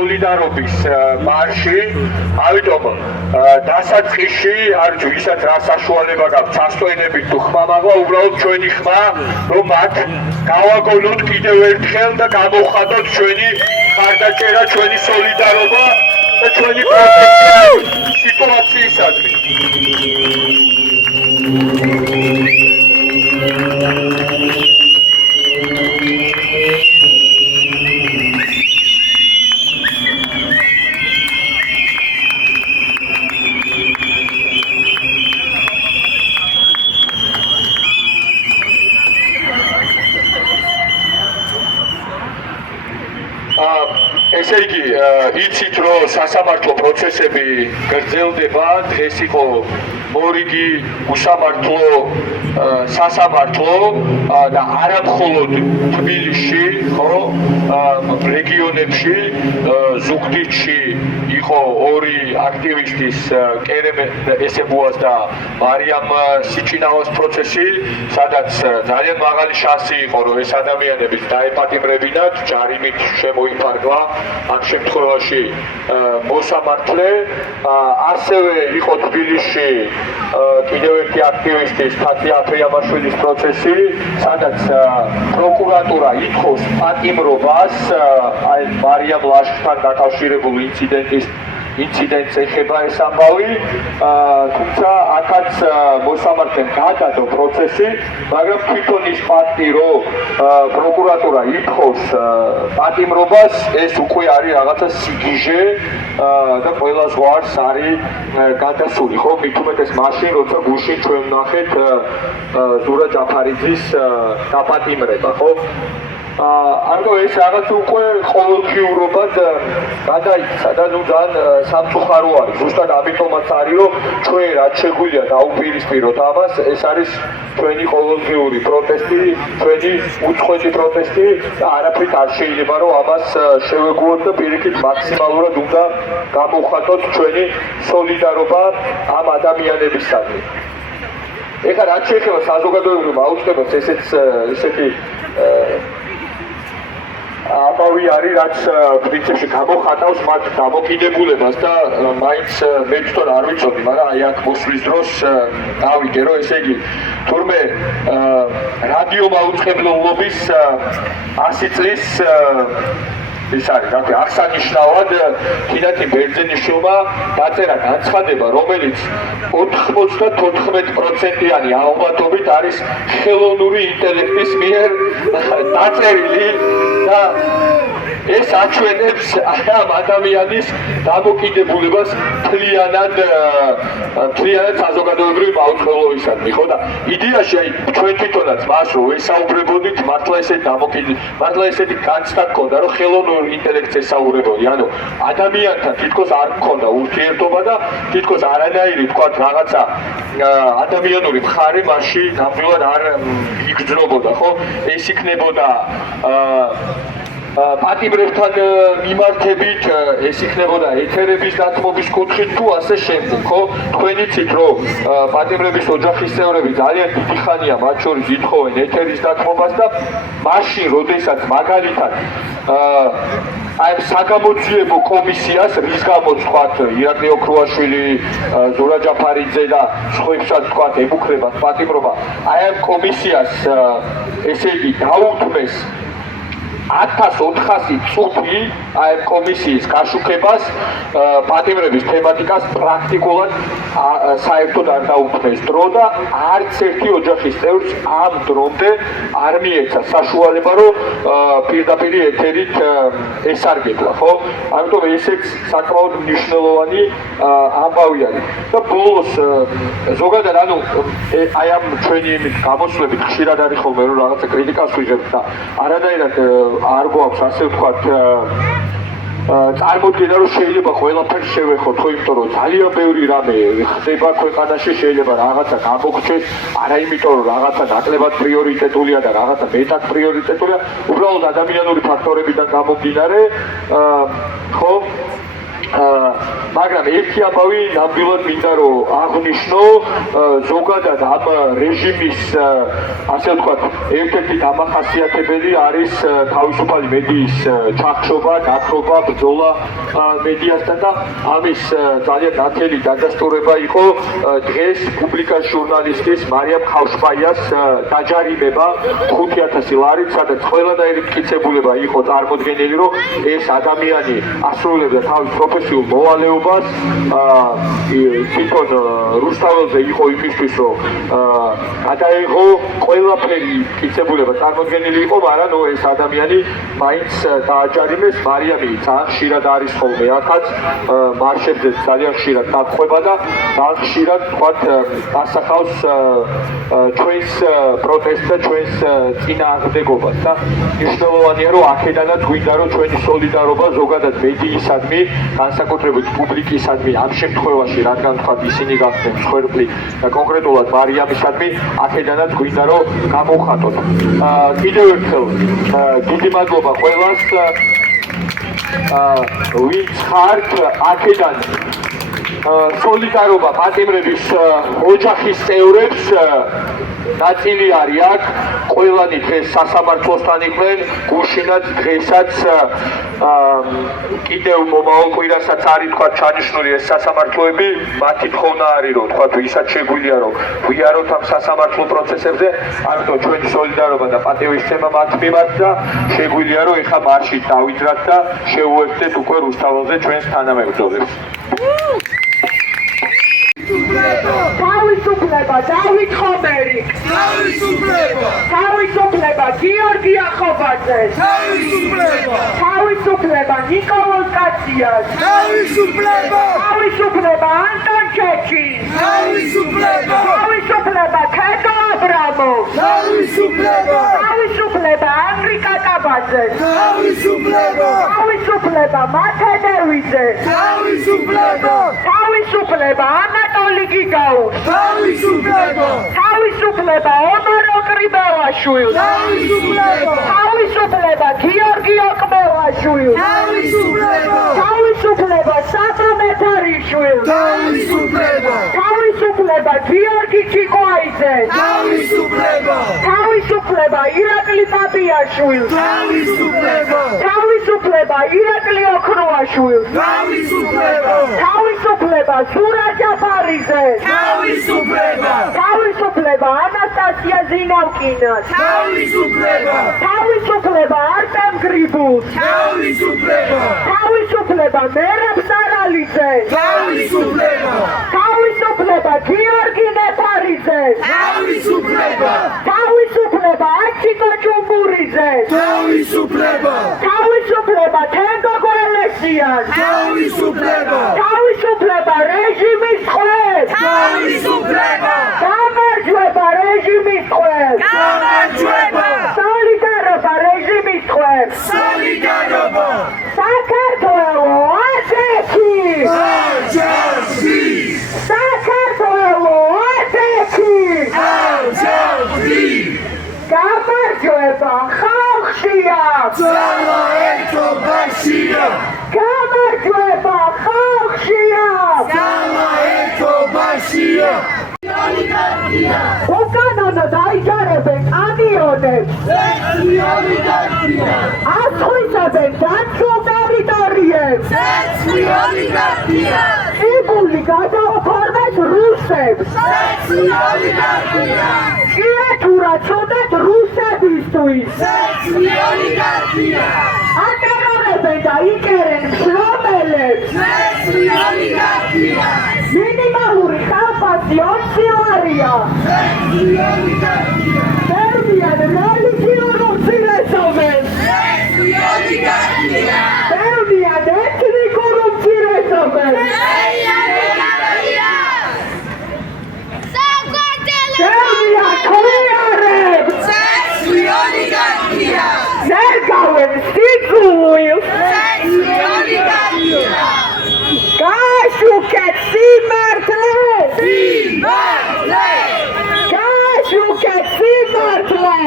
სოლიდარობის მარში, ამიტომ დასაწყისში არ ვიცი ვისაც რა საშუალება გაქვს ჩასვენებით თუ ხმა მაგვა, უბრალოდ ჩვენი ხმა, რომ მათ გავაგონოთ კიდევ ერთხელ და გამოვხატოთ ჩვენი ხარდაჭერა, ჩვენი სოლიდარობა და ჩვენი პროტესტი სიტუაციისადმი. ესე იგი, იცით რომ სასამართლო პროცესები გრძელდება, დღეს იყო მორიგი უსამართლო სასამართლო და არა მხოლოდ თბილისში, ხო, რეგიონებში, ზუგდიდში იყო ორი აქტივისტის კერემ ესებუას და მარიამ სიჭინავას პროცესი, სადაც ძალიან მაღალი შანსი იყო, რომ ეს ადამიანები დაეპატიმრებინათ, ჯარიმით შემოიფარგლა ამ შემთხვევაში მოსამართლე. ასევე იყო თბილისში კიდევ ერთი აქტივისტის ფათი აფრიამაშვილის პროცესი, სადაც პროკურატურა ითხოვს პატიმრობას აი მარიამ ლაშქრთან დაკავშირებულ ინციდენტს ეხება ეს ამბავი, თუმცა აქაც მოსამართლემ გადადო პროცესი, მაგრამ თვითონ ის ფაქტი, რომ პროკურატურა ითხოვს პატიმრობას, ეს უკვე არის რაღაცა სიგიჟე და ყველას ვარს არის გადასული, ხო, მით უმეტეს მაშინ, როცა გუშინ ჩვენ ვნახეთ ზურა ჯაფარიძის დაპატიმრება, ხო? ამიტომ ეს რაღაც უკვე ყოველდღიურობად გადაიქცა და ნუ ძალიან სამწუხარო არის. ზუსტად ამიტომაც არის, რომ ჩვენ რაც შეგვიძლია დაუპირისპიროთ ამას, ეს არის ჩვენი ყოველდღიური პროტესტი, ჩვენი უწყვეტი პროტესტი და არაფრით არ შეიძლება რომ ამას შევეგუოთ და პირიქით მაქსიმალურად უნდა გამოვხატოთ ჩვენი სოლიდარობა ამ ადამიანებისადმი. ეხლა რაც შეეხება საზოგადოებრივ აუწყებას, ესეთი ამავე არის, რაც პრინციპში გამოხატავს მათ დამოკიდებულებას და მაინც მე თვითონ არ ვიცოდი, მაგრამ აი აქ მოსვლის დროს გავიგე, რომ ესე იგი თურმე რადიო მაუწყებლობის 100 წლის ეს არის, რა ქვია, აღსანიშნავად თინათინ ბერძენიშვილმა დაწერა განცხადება, რომელიც 94%-იანი ალბათობით არის ხელოვნური ინტელექტის მიერ დაწერილი და ეს აჩვენებს ამ ადამიანის დამოკიდებულებას თლიანად საზოგადოებრივი მაუწყებლობისადმი, ხო და იდეაში აი ჩვენ თვითონაც მას რო ვესაუბრებოდით, მართლა ესეთი განცდა გქონდა, რომ ხელოვნურ ინტელექტს ესაუბრებოდი, ანუ ადამიანთან თითქოს არ გქონდა ურთიერთობა და თითქოს არანაირი თქვათ რაღაცა ადამიანური მხარე მასში ნამდვილად არ იგრძნობოდა, ხო? ეს იქნებოდა პატიმრებთან მიმართებით, ეს იქნებოდა ეთერების დათმობის კუთხით თუ ასე შემდეგ, ხო? თქვენ იცით, რომ პატიმრების ოჯახის წევრები ძალიან დიდი ხანია მათ შორის ითხოვენ ეთერის დათმობას და მაშინ, როდესაც მაგალითად აი საგამოძიებო კომისიას, რის გამოც თქვათ ირაკლი ოქრუაშვილი, ზურა ჯაფარიძე და სხვებსაც თქვათ ემუქრებათ პატიმრობა, აი ამ კომისიას ესე იგი დაუთმეს 1400 წუთი აი კომისიის გაშუქებას პატიმრების თემატიკას პრაქტიკულად საერთოდ არ დაუთმეს დრო და არც ერთი ოჯახის წევრს ამ დრომდე არ მიეცა საშუალება, რომ პირდაპირ ეთერით ესარგებლა, ხო? ამიტომ ესეც საკმაოდ მნიშვნელოვანი ამბავი არის. და ბოლოს ზოგადად ანუ აი ამ ჩვენი გამოსვლებით ხშირად არის ხოლმე რომ რაღაცა კრიტიკას ვიღებთ და არანაირად არ გვაქვს ასე ვთქვათ წარმოდგენა, რომ შეიძლება ყველაფერს შევეხოთ, ხო, იმიტომ რომ ძალიან ბევრი რამე ხდება ქვეყანაში, შეიძლება რაღაცა გამოგჩეს, არა იმიტომ რომ რაღაცა ნაკლებად პრიორიტეტულია და რაღაცა მეტად პრიორიტეტულია, უბრალოდ ადამიანური ფაქტორებიდან გამომდინარე, ხო? მაგრამ მაგრამ ერთი ამბავი ნამდვილად მინდა რომ აღნიშნო ზოგადად ამ რეჟიმის ასე ვთქვათ ერთ-ერთი დამახასიათებელი არის თავისუფალი მედიის ჩახშობა, დაქრობა, ბრძოლა მედიასთან და ამის ძალიან ნათელი დადასტურება იყო დღეს პუბლიკას ჟურნალისტის მარიამ ხავშბაიას დაჯარიმება 5,000 ლარით, სადაც ყველანაირი მტკიცებულება იყო წარმოდგენილი, რომ ეს ადამიანი ასრულებდა თავის პროფესიულ მოვალეობას, თვითონ რუსთაველზე იყო იმისთვის, რომ გადაეღო ყველაფერი მტკიცებულება წარმოდგენილი იყო, მაგრამ ეს ადამიანი მაინც დააჯარიმეს. მარიამი ძალიან ხშირად არის ხოლმე აქაც, მარშებზე ძალიან ხშირად დაგხვება და ძალიან ხშირად თქვათ ასახავს ჩვენს პროტესტს და ჩვენს წინააღმდეგობას და მნიშვნელოვანია რომ აქედანაც გვინდა რომ ჩვენი სოლიდარობა ზოგადად მედიისადმი, განსაკუთრებით პუბლიკისადმი ამ შემთხვევაში, რადგან თქვათ ისინი გახდნენ მსხვერპლი და კონკრეტულად მარიამისადმი, აქედანაც გვინდა რომ გამოვხატოთ. კიდევ ერთხელ დიდი მადლობა ყველას, ვინც ხართ აქედან სოლიდარობა პატიმრების ოჯახის წევრებს ნაწილი არის აქ, ყველანი დღეს სასამართლოსთან იყვნენ, გუშინაც დღესაც კიდევ მომავალ კვირასაც არის თქვათ ჩანიშნული ეს სასამართლოები, მათი თხოვნა არის რომ თქვათ ვისაც შეგვიძლია რომ ვიაროთ ამ სასამართლო პროცესებზე, ამიტომ ჩვენი სოლიდარობა და პატივისცემა მათ მიმართ და შეგვიძლია რომ ეხა მარშით დავიძრათ და შეუერთდეთ უკვე რუსთაველზე ჩვენს თანამებრძოლებს. თავისუფლება დავით ხომერი, თავისუფლება გიორგი ახობაძე, თავისუფლება ნიკოლოზ კაციას, თავისუფლება ანტონ ჩეჩის, თავისუფლება თედო აბრამოვს, თავისუფლება ანგრი კაკაბაძეს, თავისუფლება მათე დევიძეს, თავისუფლება ანატოლი გიგაუს, თავისუფლება ომარ ოკრიბელაშვილს, თავისუფლება გიორგი ოკმელაშვილს, თავისუფლება საბა მეთარიშვილს, თავისუფლება გიორგი ჩიკვაიძეს, თავისუფლება ირაკლი პაპიაშვილს, თავისუფლება ირაკლი ოქროაშვილს, თავისუფლება სურა ჯაფარიძეს, თავისუფლება ანასტასია ზინავკინას, თავისუფლება არტემ გრიბულს, თავისუფლება მერაბ სარალიძეს, თავისუფლება გიორგი ნეფარიძეს, თავისუფლება აჩიკო ჭუმბურიძეს, თავისუფლება თენგო გველესიას, თავისუფლება რეჟიმის ხლებს, გამარჯვება რეჟიმის ხლებს, სოლიდარობა რეჟიმის ხლებს, საქართველო ასეთი, საქართველო ასეთი, გამარჯვება ხალხშია, გამარჯვება ხალხშია, უკანონო დაიჯარებენ კამიონებს, ასხვისებენ დაცულ ტერიტორიებს, წიგული გადაუფორმეს რუსებს, ჭიეთურა ცოდეთ რუსებისთვის, ატერორებენ და იკერენ მშრომელებს, მინიმალური ხალხი 20 ლარია, ბევრიან რელიგიურ უმცირესობებს, ბევრიან ეთნიკურ უმცირესობებს, ბევრიან ქლიარებს, ნერგავენ სიძულვილს, გააშუქეთ სიმართლე, გააშუქეთ სიმართლე,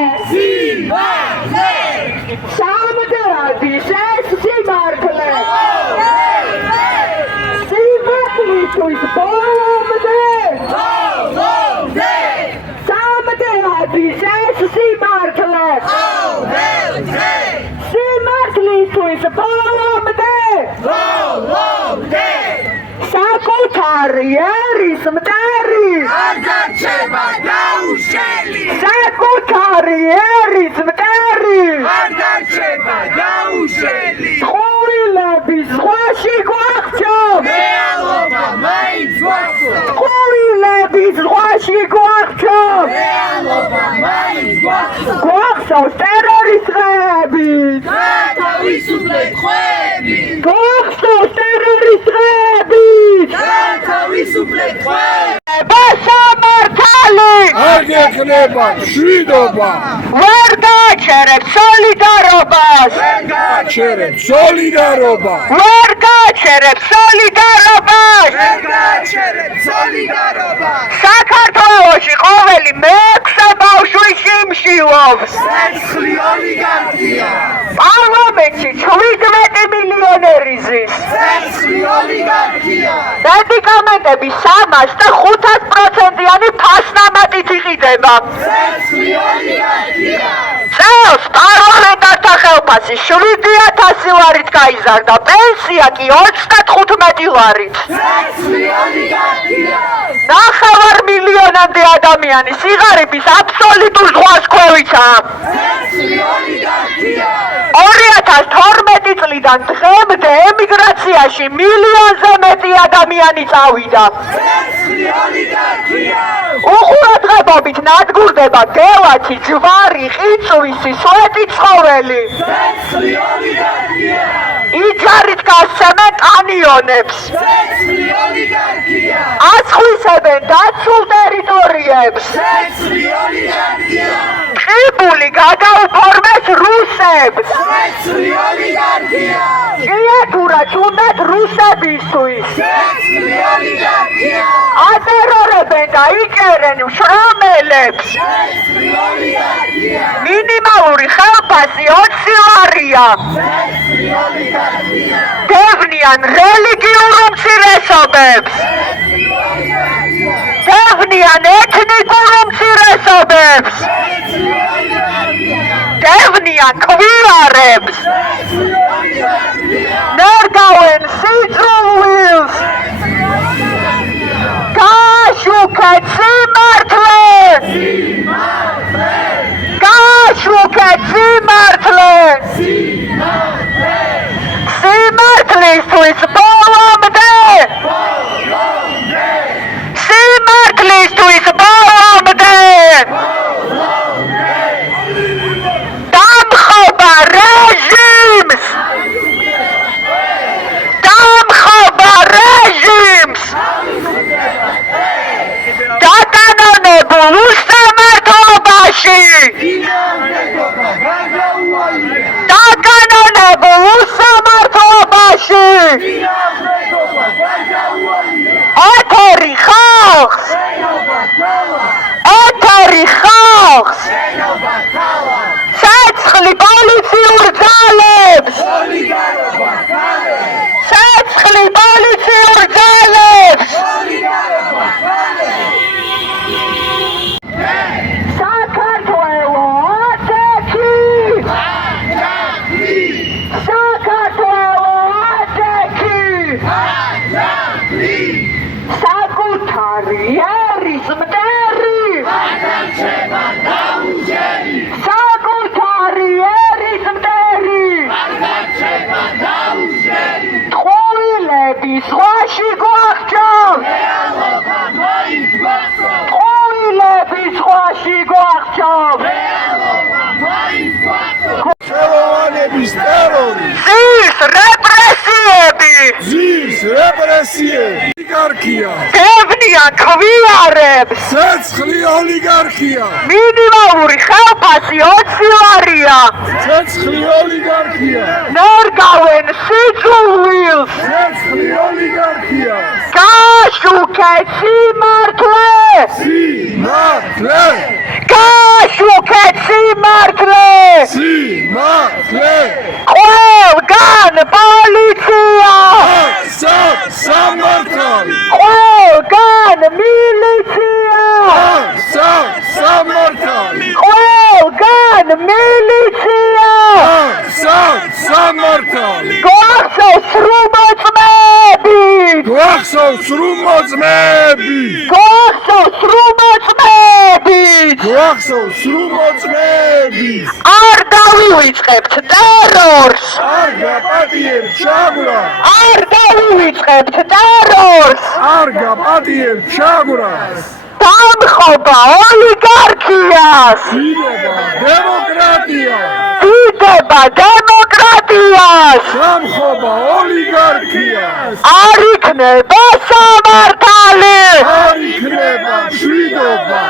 კარიერის მტერი არ დარჩება დაუშელი საკუთარიერის მტერი არ დარჩება დაუშელი ხუილების ზღვაში გვახჩობ რეალობა მაინც გვახსოვს ხუილების ზღვაში გვახჩობ რეალობა მაინც გვახსოვს გვახსოვს ტერორის დღეებით თავისუფლად ხვები გვახსოვს ტერორის დღეებით თავისუფლად ხვები ბასამართალი არ გექნება შვიდობა, ვერ გააჩერებ სოლიდარობას ვერ გააჩერებ სოლიდარობა, ვერ გააჩერებ სოლიდარობას ვერ გააჩერებ სოლიდარობა საქართველოში ყოველი მეექვსე ბავშვი სიმშილობს ცეცხლი ოლიგარქია პარლამენტში 17 მილიონერი ზის ცეცხლი ოლიგარქია მედიკამენტები 300 და 500%-იანი ფასნამატით იყიდება ცეცხლი ოლიგარქია წელს პარლამენტართა ხელფასი 7,000 ლარით გაიზარდა პენსია კი 35 ლარით ცეცხლი ოლიგარქია 9 მილიონამდე ადამიანი სიღარიბის აბსოლუტურ ზღვას ქვევიცაა ცეცხლი ოლიგარქია 2012 წლიდან დღემდე ემიგრაციაში მილიონზე მეტი ადამიანი წავიდა ცეცხლი ოლიგარქია უყურადღებობით ნადგურდება გელათი, ჯვარი, ყიწვისი, სვეტი ცხოველი ცეცხლი ოლიგარქია იჯარით გასცემენ კანიონებს ცეცხლი ოლიგარქია აწხვისებენ დაცულ ტერიტორიებს ცეცხლი ოლიგარქია ტყიბული გადაუფორმეს რუსებს ცეცხლი ოლიგარქია იათურაც უნდათ რუსებისთვის ცეცხლი ოლიგარქია ატერორებენ და იჭერენ შრომელებს ცეცხლი ოლიგარქია მინიმალური ხელფასი 20 ლარია ცეცხლი ოლიგარქია დევნიან რელიგიურ უმცირესობებს დევნიან ეთნიკურ უმცირესობებს დევნიან ქვიარებს ნერგავენ სიძულვილს გააშუქეთ სიმართლე გააშუქეთ სიმართლე სიმართლისთვის ბოლომდე სიმართლისთვის ბოლომდე დამხობა რეჟიმს დამხობა რეჟიმს დაკანონებულ უსამართლობაში დაკანონებულ უსამართლობაში ეთერი ხალხს ეთერი ხალხს ცეცხლი პოლიციურ ძალებს ცეცხლი პოლიციურ ძალებს საქართველო ატექი საქართველო ატექი საკუთარი ერის მტერი საკუთარი ერის მტერი ტყუილების ზღვაში გვახჩობ ტყუილების ზღვაში გვახჩობ ხელოვანების ტერორი, ზის რეპრესიები ზის რეპრესიები, ოლიგარქია, დევნიან ქვიარებს ცეცხლი ოლიგარქია, მინიმალური ხელფასი 20 ლარია ცეცხლი ოლიგარქია, ნერგავენ სიძულვილს ცეცხლი ოლიგარქია, გააშუქეთ სიმართლე სიმართლე, გააშუქეთ სიმართლე სიმართლე, ყველგან პოლიცია სამართალი, ყველგან მილიცია სამართალი, ყველგან მილიცია სამართალი, გვახსოვს სრულმოწმეები გვახსოვს გვახსოვს რუმოწმები გვახსოვს რუმოწმები გვახსოვს რუმოწმები არ დავივიწყებთ ტერორს არ გაპატიებთ ჩაგვრას არ დავივიწყებთ ტერორს არ გაპატიებთ ჩაგვრას დამხობა ოლიგარქიას დიდება დემოკრატიას დიდება დემოკრატიას დამხობა ოლიგარქიას არ იქნება სამართალი არ იქნება მშვიდობა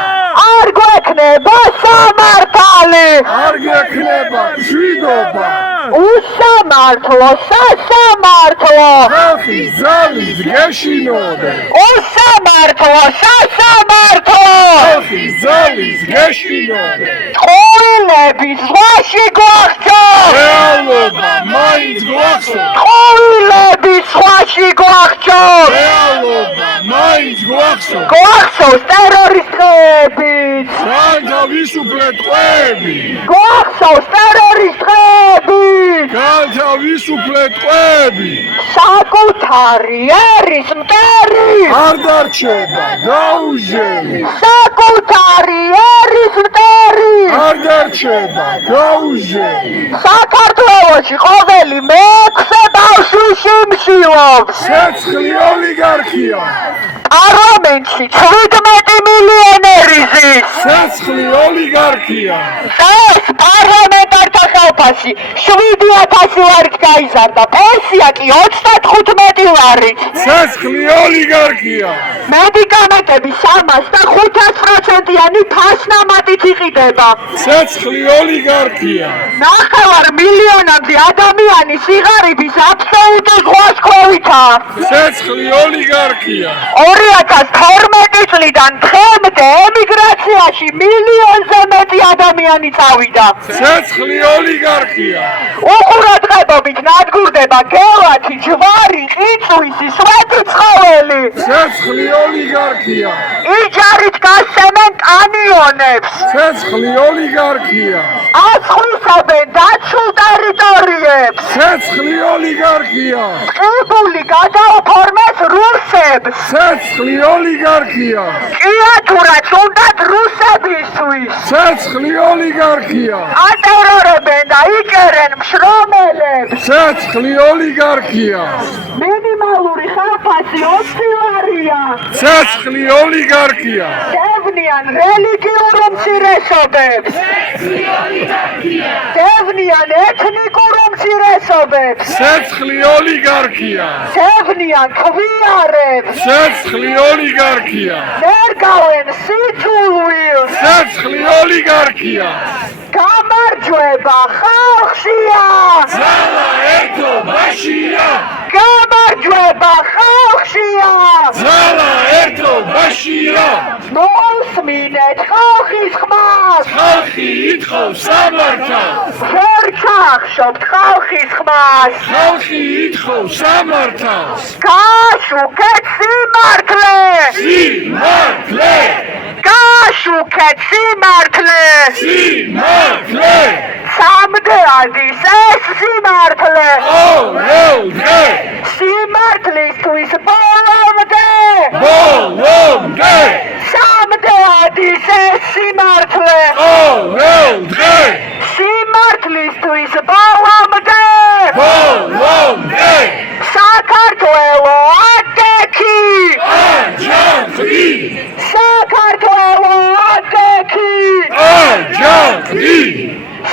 არ გვექნება სამართალი არ გექნება მშვიდობა უსამართლო სასამართლო ხალხის ძალის გეშინოდე უსამართლო სასამართლო ხალხის ძალის გეშინოდე ხოვილების ზღვაში გვახჩო რეალობა მაინც გვახსოვს ხოვილების ზღვაში გვახჩო რეალობა მაინც გვახსოვს გვახსოვს ტერორისტებიც განთავისუფლეთ ტყვეები გვახსოვს ტერორისტებიც განთავისუფლეთ ტყვეები საკუთარი ერის მტერი არ დარჩება გაუჟელი საკუთარი ერის მტერი არ დარჩება გაუჟელი საქართველოში ყოველი მეექვსე ბავშვი შიმშილობს ცეცხლი ოლიგარქია პარლამენტში 17 მილიონერი ზის ცეცხლი ოლიგარქია ეს პარლამენტართა ხალხაში 7,000 ლარით გაიზარდა პენსია კი 35 ლარით ცეცხლი ოლიგარქია მედიკამენტები 300-500%-იანი ფასნამატით იყიდება ცეცხლი ოლიგარქია 9 მილიონამდე ადამიანი სიღარიბის აბსოლუტურ ზღვაშქროვითაა ცეცხლი ოლიგარქია 2012 წლიდან დღემდე ემიგრაციაში მილიონზე მეტი ადამიანი წავიდა. ცეცხლი ოლიგარქია უყურადღებობით ნადგურდება გელათი, ჯვარი, ყიცვისი, სვეტი ცხოველი. ცეცხლი ოლიგარქია იჯარით გასცემენ კანიონებს. ცეცხლი ოლიგარქია აწხვისებენ დაცულ ტერიტორიებს. ცეცხლი ოლიგარქია ტყიბული გადაუფორმეს რუსებს. ცეცხლი ოლიგარქია კიათურაც უნდათ რუსებისთვის. ცეცხლი ოლიგარქია ატერორებენ და იჭერენ მშრომელებს. ცეცხლი ოლიგარქია მინიმალური ხალხი 20 ლარია. ცეცხლი ოლიგარქია დევნიან რელიგიურ უმცირესობებს. დევნიან ეთნიკურ უმცირესობებს. ცეცხლი ოლიგარქია დევნიან ქვიარებს. ცეცხლი ოლიგარქია ნერგავენ სიცულვილს. ცეცხლი ოლიგარქია გამარჯვება ხალხშია. ძალა ერთობაშია გამარჯვება ხალხშია. ძალა ერთობაშია მოусმინეთ ხალხის ხმას. ხალხი ითხოვს სამართალს ვერ ჩახშობთ ხალხის ხმას. ხალხი ითხოვს სამართალს გაშუქეთ სიმართლე. სიმართლე გაშუქეთ სიმართლე. სიმართლე სამდე ადის ეს სიმართლე. ყოველ დღე სიმართლისთვის ბოლომდე. ბოლომდე სამდე ადის ეს სიმართლე. ყოველ დღე სიმართლისთვის ბოლომდე. ბოლომდე საქართველო ატექი. აჯანყი საქართველო ატექი. აჯანყი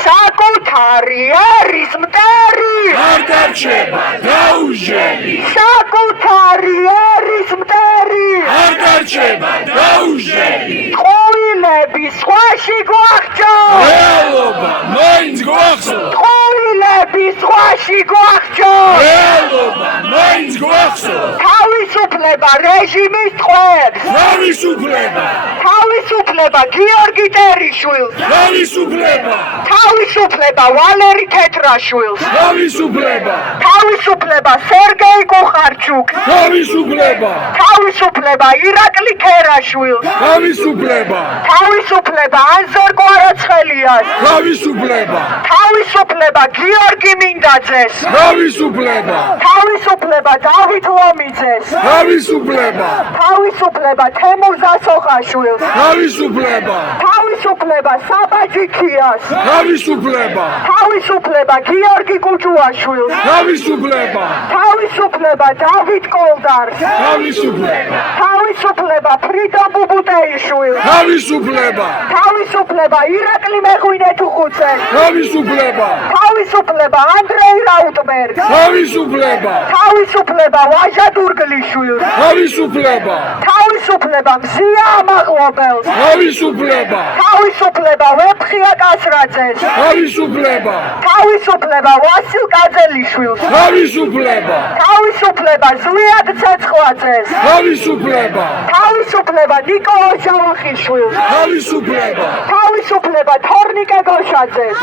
საკუთარი ერის მტერი. არ დარჩება გაუჟელი საკუთარი ერის მტერი. არ დარჩება გაუჟელი ყვილების ზღვაში გვახჩო. რეალობა მაინც გვახსოვს ყვილების ზღვაში გვახჩო. რეალობა მაინც გვახსოვს თავისუფლება რეჟიმის ტყვეებს. თავისუფლება თავისუფლება გიორგი ტერიშვილს. თავისუფლება თავისუფლება ვალერი თეთრაშვილს. თავისუფლება თავისუფლება სერგეი კუხაძეს. კამარჯუკ თავისუფლება თავისუფლება ირაკლი ქერაშვილს თავისუფლება თავისუფლება ანზორ კვარაცხელიას თავისუფლება თავისუფლება გიორგი მინდაძეს თავისუფლება თავისუფლება დავით ლომიძეს თავისუფლება თავისუფლება თემურ დასოხაშვილს თავისუფლება თავისუფლება საბაჯიქიას თავისუფლება თავისუფლება გიორგი კუჭუაშვილს თავისუფლება თავისუფლება დავით კოლდარს თავისუფლება თავისუფლება ფრიდო ბუბუტეიშვილს თავისუფლება თავისუფლება ირაკლი მეღვინეთუხუცე თავისუფლება თავისუფლება ანდრეი რაუტბერგ თავისუფლება თავისუფლება ვაჟა დურგლიშვილს თავისუფლება თავისუფლება მზია ამაღლობელს თავისუფლება თავისუფლება ვეფხია კასრაძეს თავისუფლება თავისუფლება ვასილ კაძელიშვილს თავისუფლება თავისუფლება ზვიად ცეცხლაძეს თავისუფლება თავისუფლება ნიკოლოზ ჯავახიშვილს თავისუფლება თავისუფლება თორნიკე გოშაძეს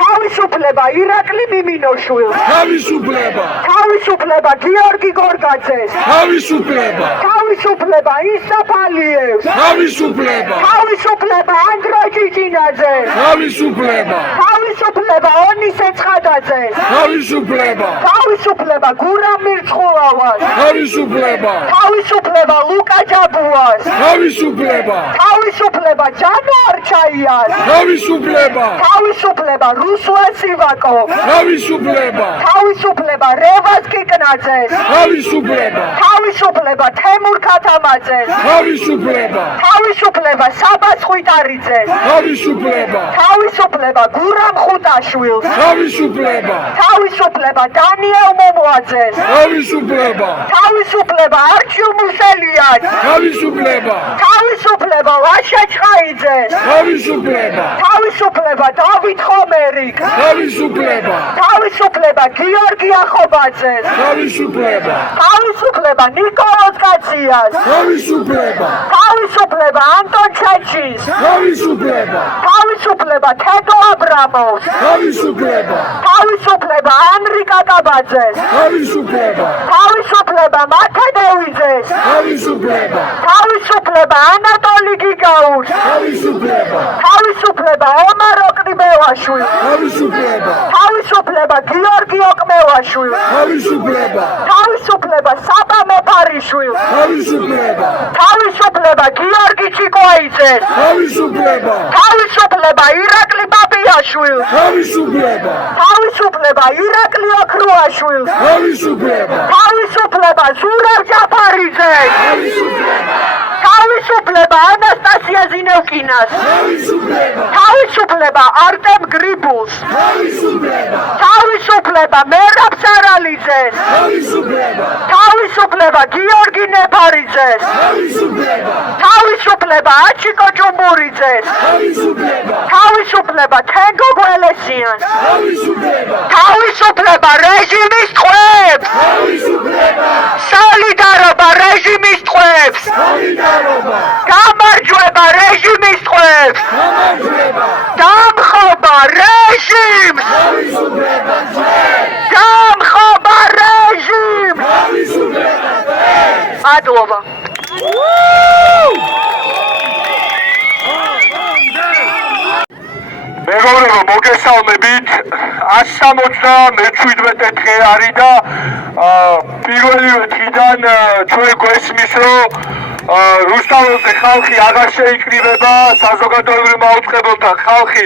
თავისუფლება ირაკლი მიმინოშვილს თავისუფლება თავისუფლება გიორგი გორგაძეს თავისუფლება თავისუფლება ისაფალიევს თავისუფლება თავისუფლება ანდრო ჭიჭინაძეს თავისუფლება თავისუფლება ონისე ცხადაძეს თავისუფლება თავისუფლება გურამ მირცხულავას თავისუფლება თავისუფლება ლუკა ჯაბუას თავისუფლება თავისუფლება ჯანო არჩაიას თავისუფლება თავისუფლება რუსლან სივაკოვს თავისუფლება თავისუფლება რევაზ კიკნაძეს თავისუფლება თავისუფლება თემურ ქათამაძეს თავისუფლება თავისუფლება საბას ხვიტარიძეს თავისუფლება თავისუფლება გურამ ხუტაშვილს თავისუფლება თავისუფლება დანიელ მომლაძეს თავისუფლება თავისუფლება არჩილ მუსელიას თავისუფლება თავისუფლება ვაშა ჩხაიძეს თავისუფლება თავისუფლება დავით ხომერიკ თავისუფლება თავისუფლება გიორგი ახობაძეს თავისუფლება თავისუფლება ნიკოლოზ კაციას თავისუფლება თავისუფლება ანტონ ჩაჩის თავისუფლება თავისუფლება თედო აბრამოვს თავისუფლება თავისუფლება ანრი კაკაბაძეს თავისუფლება თავისუფლება მათე დევიძეს თავისუფლება თავისუფლება ანატოლი გიგაურს თავისუფლება თავისუფლება ომარ ოკნიბელაშვილს თავისუფლება თავისუფლება გიორგი ოკმელაშვილს თავისუფლება თავისუფლება საბა მეფარიშვილს თავისუფლება თავისუფლება გიორგი ჩიკვაიძეს თავისუფლება თავისუფლება ირაკლი ბაბიაშვილს თავისუფლება თავისუფლება ირაკლი ოქრუაშვილს თავისუფლება თავისუფლება ზურაბ ჯაფარიძეს თავისუფლება ანასტასია ზინევკინას თავისუფლება თავისუფლება არტემ გრიბულს თავისუფლება თავისუფლება მერაბ სარალიძეს თავისუფლება თავისუფლება გიორგი ნეფარიძეს თავისუფლება თავისუფლება აჩიკო ჭუმბურიძეს თავისუფლება თავისუფლება თენგო გველესიანს თავისუფლება თავისუფლება რეჟიმის ტყვეებს თავისუფლება სოლიდარობა რეჟიმის ტყვეებს სოლიდარობა გამარჯვება რეჟიმის ტყვეებს გამარჯვება დამხობა რეჟიმს თავისუფლება დამხობა რეჟიმს თავისუფლება მადლობა მეგობრებო, მოგესალმებით. 177 დღე არის და პირველივე დღიდან ჩვენ გვესმის, რომ რუსთაველზე ხალხი აღარ შეიკრიბება, საზოგადოებრივ მაუწყებელთა ხალხი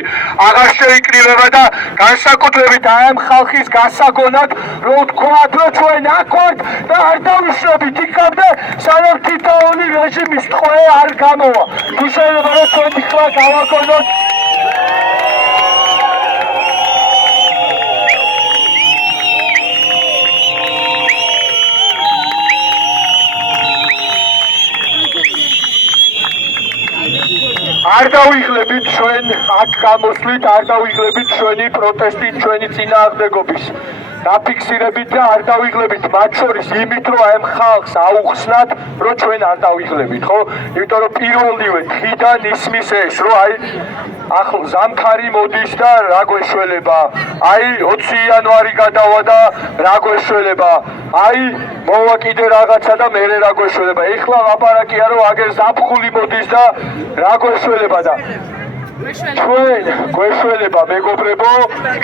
აღარ შეიკრიბება და განსაკუთრებით ამ ხალხის გასაგონად, რომ თქვათ, რომ ჩვენ აქ ვართ და არ დავიშრობთ იქამდე, სანამ თითოეული რეჟიმის ტყვე არ გამოვა. თუ შეიძლება რომ ჩვენ თქვა გავაკონოთ არ დავიღლებით ჩვენ აქ გამოსვლით, არ დავიღლებით ჩვენი პროტესტი, ჩვენი წინააღმდეგობის დაფიქსირებით და არ დავიღლებით მათ შორის იმით, რომ ამ ხალხს აუხსნათ, რომ ჩვენ არ დავიღლებით, ხო? იმიტომ რომ პირველივე დღიდან ისმის ეს, რომ ახლა ზამთარი მოდის და რა გვეშველება? აი 20 იანვარი გადავა და რა გვეშველება? აი მოვა კიდე რაღაცა და მერე რა გვეშველება? ეხლა ლაპარაკია რომ აგერ ზაფხული მოდის და რა გვეშველება და ჩვენ გვეშველება მეგობრებო,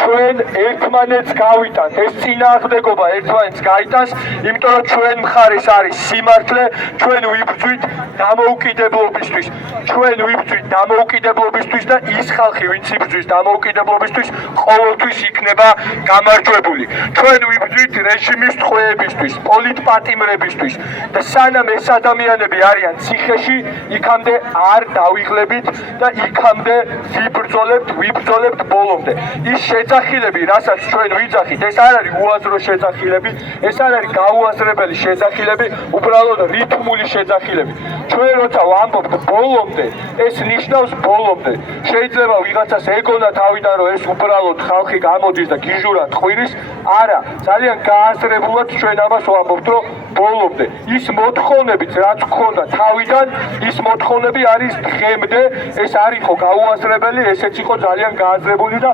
ჩვენ ერთმანეთს გავიტანთ, ეს წინააღმდეგობა ერთმანეთს გაიტანს, იმიტომ რომ ჩვენ მხარეს არის სიმართლე, ჩვენ ვიბრძვით დამოუკიდებლობისთვის, ჩვენ ვიბრძვით დამოუკიდებლობისთვის და ის ხალხი, ვინც იბრძვის დამოუკიდებლობისთვის, ყოველთვის იქნება გამარჯვებული. ჩვენ ვიბრძვით რეჟიმის ტყვეებისთვის, პოლიტპატიმრებისთვის და სანამ ეს ადამიანები არიან ციხეში, იქამდე არ დავიღლებით და იქამდე ვიბრძოლებთ ბოლომდე. ის შეძახილები, რასაც ჩვენ ვიძახით, ეს არ არის უაზრო შეძახილები, ეს არ არის გაუაზრებელი შეძახილები, უბრალოდ რითმული შეძახილები. ჩვენ როცა ვამბობთ ბოლომდე, ეს ნიშნავს ბოლომდე. შეიძლება ვიღაცას ეგონა თავიდან, რომ ეს უბრალოდ ხალხი გამოდის და გიჟურად ყვირის, არა, ძალიან გააზრებულად ჩვენ ამას ვამბობთ, რომ ბოლომდე. ის მოთხოვნებიც რაც გქონდა თავიდან, ის მოთხოვნები არის დღემდე, ეს არ იყო გაუაზრებელი, ესეც იყო ძალიან გააზრებული და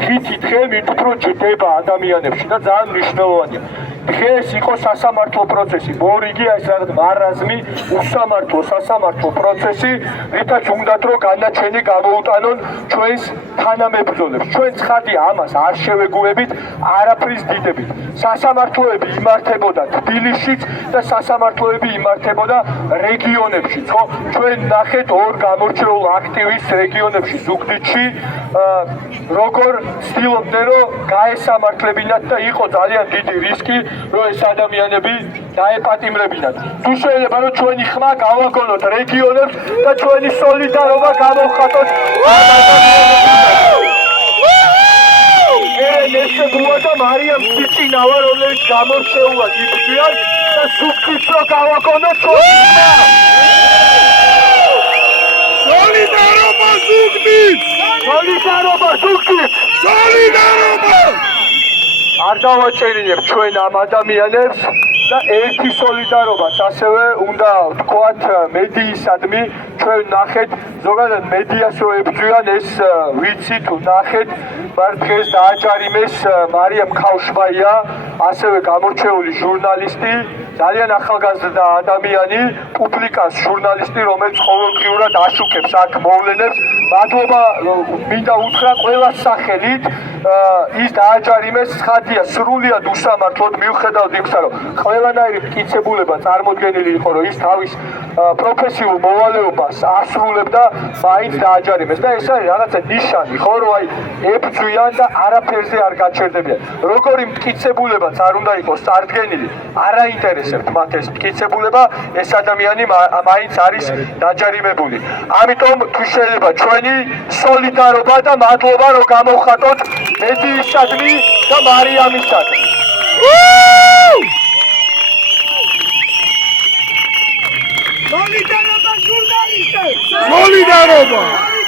თითი დღე მით უფრო ჯდება ადამიანებში და ძალიან მნიშვნელოვანია. დღეს იყო სასამართლო პროცესი, მორიგია ეს რაღაც მარაზმი, უსამართლო სასამართლო პროცესი, რითაც უნდათ რომ განაჩენი გამოუტანონ ჩვენს თანამებრძოლებს. ჩვენ ცხადია ამას არ შევეგუებით, არაფრის დიდებით. სასამართლოები იმართებოდა თბილისშიც და სასამართლოები იმართებოდა რეგიონებშიც, ხო? ჩვენ ნახეთ ორ გამორჩეულ აქტივისტს რეგიონებში ზუგდიდში, როგორ ცდილობდნენ რომ გაესამართლებინათ და იყო ძალიან დიდი რისკი რომ ეს ადამიანები დაეპატიმრებინათ. თუ შეიძლება რომ ჩვენი ხმა გავაგონოთ რეგიონებს და ჩვენი სოლიდარობა გამოვხატოთ ამ ადამიანებთან. ესებუა და მარიამ სიწინავა, რომელიც გამორჩეულად იბრძვიან და ზუგდიდს რო გავაგონოთ ჩვენი ხმა. Solidarობა ზუგდიდ! სოლიდარობა ზუგდიდ! Solidarობა! არ დავაჭერინებ ჩვენ ამ ადამიანებს და ერთი სოლიდარობაც ასევე უნდა ვთქვათ მედიისადმი. ჩვენ ნახეთ ზოგადად მედიას რო ებრძვიან, ეს ვიცით, ნახეთ მაგრამ დღეს დააჯარიმეს მარიამ ქავშბაია, ასევე გამორჩეული ჟურნალისტი, ძალიან ახალგაზრდა ადამიანი, პუბლიკას ჟურნალისტი, რომელიც ყოველდღიურად აშუქებს აქ მოვლენებს. მადლობა მინდა უთხრა ყველა სახელით, ის დააჯარიმეს, ცხადია, სრულიად უსამართლოდ, მიუხედავად იმისა, რომ ყველანაირი მტკიცებულება წარმოდგენილი იყო, რომ ის თავის პროფესიულ მოვალეობას ასრულებდა, მაინც დააჯარიმეს და ეს არის რაღაცა ნიშანი, ხო, რომ აი ებრძვიან და არაფერზე არ გაჩერდებიან. როგორი მტკიცებულებაც არ უნდა იყოს წარდგენილი, არაინტერესებთ მათ ეს მტკიცებულება, ეს ადამიანი მაინც არის დაჯარიმებული. ამიტომ თუ შეიძლება ჩვენი სოლიდარობა და მადლობა რომ გამოვხატოთ მედიისადმი და მარიამისადმი. Solidarობა ჟურნალისტებს! Solidarობა!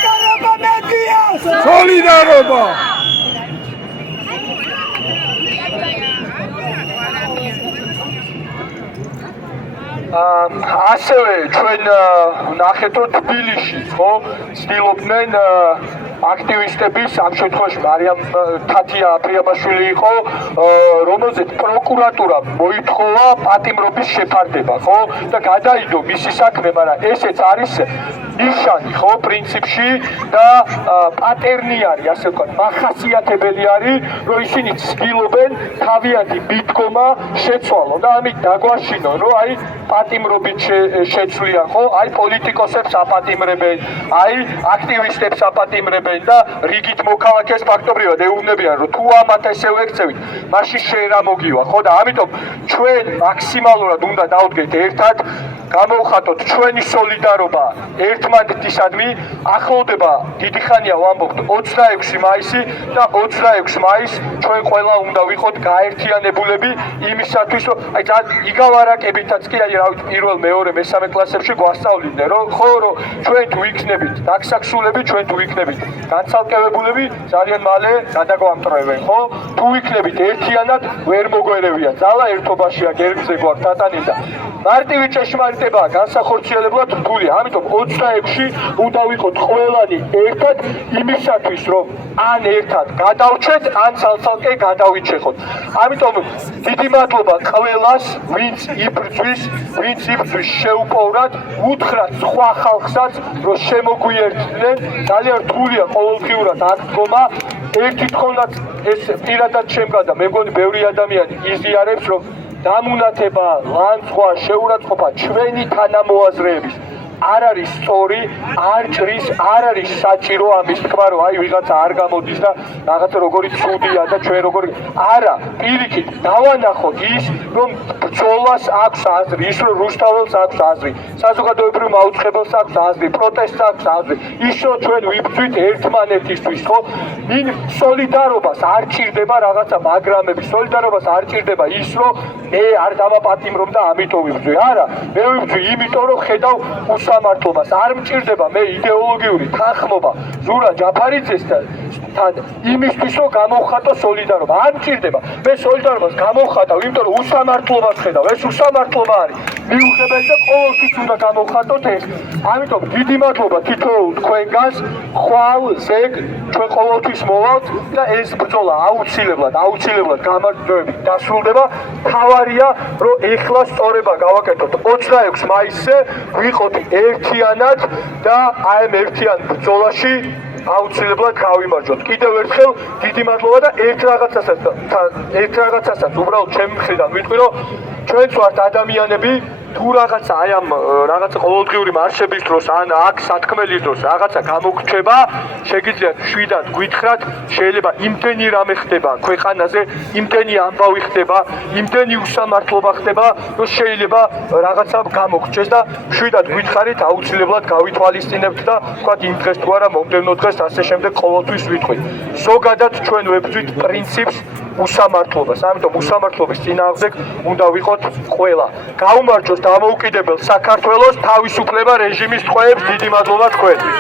Solidarობა მედიას! Solidarობა! ასევე ჩვენ ნახეთ რომ თბილისში ხო ცდილობდნენ აქტივისტების ამ შემთხვევაში მარიამ თათია აფრიამაშვილი იყო, რომელზეც პროკურატურა მოითხოვა პატიმრობის შეფარდება, ხო? და გადაიდო მისი საქმე, მაგრამ ესეც არის ნიშანი, ხო, პრინციპში და პატერნი არის, ასე ვთქვათ, მახასიათებელი არის, რომ ისინი ცდილობენ თავიანთი მიდგომა შეცვალონ და ამით დაგვაშინონ, რომ აი პატიმრობით შეცვლიან, ხო? აი პოლიტიკოსებს აპატიმრებენ, აი აქტივისტებს აპატიმრებენ და რიგით მოქალაქეს ფაქტობრივად ეუბნებიან, რომ თუ ამათ ესე ვექცევით, მაშინ შენ რა მოგივა, ხო? და ამიტომ ჩვენ მაქსიმალურად უნდა დავდგეთ ერთად, გამოვხატოთ ჩვენი სოლიდარობა ერთმანეთისადმი. ახლოვდება დიდი ხანია ვამბობთ 26 მაისი და 26 მაისს ჩვენ ყველა უნდა ვიყოთ გაერთიანებულები იმისათვის, რომ აი იგავარაკებითაც კი აი რავით პირველ, მეორე, მესამე კლასებში გვასწავლიდნენ, რომ ხო რომ ჩვენ თუ იქნებით დაქსაქსულები, ჩვენ თუ იქნებით განცალკევებულები, ძალიან მალე გადაგვამტრევენ, ხო? თუ იქნებით ერთიანად, ვერ მოგვერევია. ძალა ერთობაშია გერბზე გვაქვს დატანილი და მარტივი ჭეშმარიტებაა განსახორციელებლად რთული. ამიტომ 26 საქმეებში უნდა ვიყოთ ყველანი ერთად იმისათვის, რომ ან ერთად გადავჩეთ, ან ცალ-ცალკე გადავიჩეხოთ. ამიტომ დიდი მადლობა ყველას, ვინც იბრძვის შეუპოვრად, უთხრათ სხვა ხალხსაც, რომ შემოგვიერთდნენ. ძალიან რთულია ყოველდღიურად აქ დგომა. ერთი თხოვნაც ეს პირადად შემდგა და მე მგონი ბევრი ადამიანი იზიარებს, რომ დამუნათება, ლანძღვა, შეურაცხყოფა ჩვენი თანამოაზრეების არ არის სწორი, არ ჭრის, არ არის საჭირო ამის თქმა, რომ აი ვიღაცა არ გამოდის და რაღაცა როგორი ცუდია და ჩვენ როგორი არა, პირიქით დავანახოთ ის, რომ ბრძოლას აქვს აზრი, ის რომ რუსთაველს აქვს აზრი, საზოგადოებრივ მაუწყებელს აქვს აზრი, პროტესტს აქვს აზრი, ის რომ ჩვენ ვიბრძვით ერთმანეთისთვის, ხო? მინ სოლიდარობას არ ჭირდება რაღაცა მაგრამები, სოლიდარობას არ ჭირდება ის, რომ მე არ დავაპატიმრომ და ამიტომ ვიბრძვი. არა, მე ვიბრძვი იმიტომ, რომ ხედავ სამართლობას არ მჭირდება მე იდეოლოგიური თანხმობა ზურა ჯაფარიძესთან იმისთვის რომ გამოვხატო სოლიდარობა არ მჭირდება მე სოლიდარობას გამოვხატავ იმიტომ რომ უსამართლობას ხედავ ეს უსამართლობა არის მიუღებელი და ყოველთვის უნდა გამოვხატოთ ეს ამიტომ დიდი მადლობა თითოეულ თქვენგანს ხვალ ზეგ ჩვენ ყოველთვის მოვალთ და ეს ბრძოლა აუცილებლად გამარჯვებით დასრულდება თავარია რომ ეხლა სწორება გავაკეთოთ 26 მაისზე ვიყოთ ერთიანად და აი ამ ერთიან ბრძოლაში აუცილებლად გავიმარჯვოთ. კიდევ ერთხელ დიდი მადლობა და ერთ რაღაცასაც უბრალოდ ჩემი მხრიდან ვიტყვი რომ ჩვენც ვართ ადამიანები თუ რაღაცა აი ამ რაღაცა ყოველდღიური მარშების დროს ან აქ სათქმელის დროს რაღაცა გამოგრჩება შეგიძლიათ შვიდად გვითხრათ შეიძლება იმდენი რამე ხდება ქვეყანაზე იმდენი ამბავი ხდება იმდენი უსამართლობა ხდება რომ შეიძლება რაღაცა გამოგრჩეს და შვიდად გვითხრით აუცილებლად გავითვალისწინებთ და ვთქვათ იმ დღეს თუ არა მომდევნო დღეს ასე შემდეგ ყოველთვის ვიტყვით ზოგადად ჩვენ ვებრძვით პრინციპს უსამართლობას ამიტომ უსამართლობის წინააღმდეგ უნდა ვიყოთ ყველა გაუმარჯოს დამოუკიდებელ საქართველოს თავისუფლება რეჟიმის ტყვეებს დიდი მადლობა თქვენთვის